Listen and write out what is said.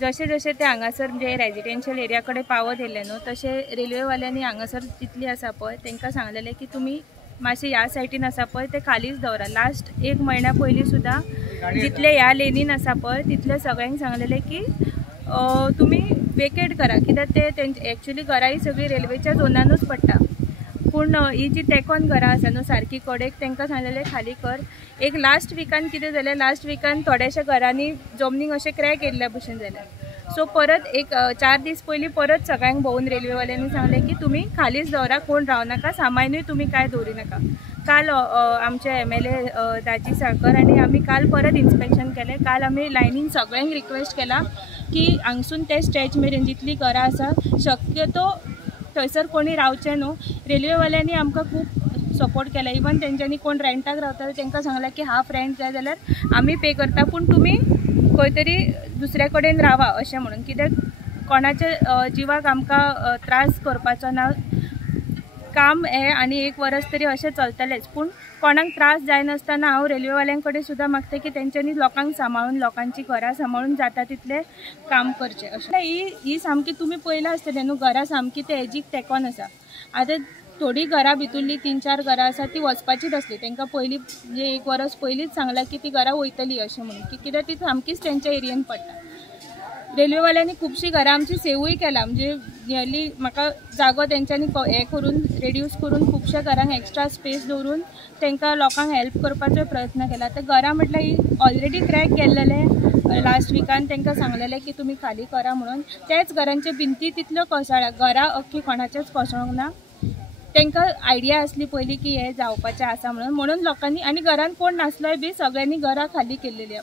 जसे जसे ते हांगासर म्हणजे रेजिडेन्शियल एरिया कडे पावत येयले न्हू तसे रेल्वेवाल्यांनी हांगासर जितली आसा पळय तांकां सांगलेलें की तुमी मातशे ह्या सायटीन आसा पळय ते खालीच दवरा। लास्ट 1 म्हयन्या पयलीं सुद्दां जितले ह्या लेनीन आसा पळय तितले सगळ्यांक सांगलेलें की तुमी वेकेट करा, कित्याक ते एक्चुअली घरां ही सगळी रेल्वेच्या झोनानूच पडटा, पूण ही जी तेकोन घरां आसा न्हू सारकी कडेक तांकां सांगलेलें खाली कर। एक लास्ट विकान कितें जालें, लास्ट विकान थोड्याशा घरांनी जमनीक अशें क्रॅक येयल्ल्या भशेन जालें। सो परत एक 4 दीस पयलीं परत सगळ्यांक भोवून रेल्वेवाल्यांनी सांगलें की तुमी खालीच दवरा, कोण रावनाका, सामानूय तुमी काय दवरी नाका। काल आमचे MLA दाजी साळकर आनी आमी काल परत इन्स्पेक्शन केलें। काल आमी लायनीन सगळ्यांक रिक्वेस्ट केला की हांगसून ते स्टॅच मेरेन जितली घरां आसा शक्यतो थंयसर कोणी रावचें न्हू। रेल्वेवाल्यांनी आमकां खूब सपोर्ट केला, इवन तेंच्यांनी कोण रेंटाक रावता तांकां सांगलां की हाफ रेंट जाय जाल्यार आमी पे करता, पूण तुमी खंय तरी दुसरे कडेन रावा अशें म्हणून, कित्याक कोणाच्या जिवाक आमकां त्रास करपाचो ना। काम हे आनी 1 वर्स तरी अशें चलतलेंच, पूण कोणाक त्रास जायनासतना हांव रेल्वेवाल्यां कडेन सुद्दां मागता की तेंच्यांनी लोकांक सांबाळून लोकांची घरां सांबाळून जाता तितलें काम करचें अशें। ही सामकी तुमी पयलां आसतलें न्हू, घरां सामकी ते एजीक तेकोन आसा। आतां थोडी घरां भितुरली 3-4 घरां आसा ती वचपाचीच आसली, तांकां पयलीं म्हणजे 1 वर्स पयलींच सांगलां की ती घरां वयतली अशें म्हणून, कित्याक ती सामकीच तेंच्या एरियेन पडटा। रेल्वेवाल्यांनी खुबशीं घरां आमची सेवूय केला, म्हणजे नियरली म्हाका जागो तेंच्यांनी हे करून रेड्यूस करून खुबश्या घरांक एक्स्ट्रा स्पेस दवरून तांकां लोकांक हेल्प करपाचो प्रयत्न केला। ते घरां म्हटल्यार ही ऑलरेडी क्रॅक गेल्लेले, लास्ट विकान तांकां सांगलेलें की तुमी खाली करा म्हणून। त्याच घरांच्यो भिंती तितल्यो कोसळ्ळ्या, घरां अख्खी कोणाचेच कोसळोंक ना। तांकां आयडिया आसली पयलीं की हे जावपाचें आसा म्हणून लोकांनी, आनी घरान कोण नासलोय बी सगळ्यांनी घरां खाली केल्लेली।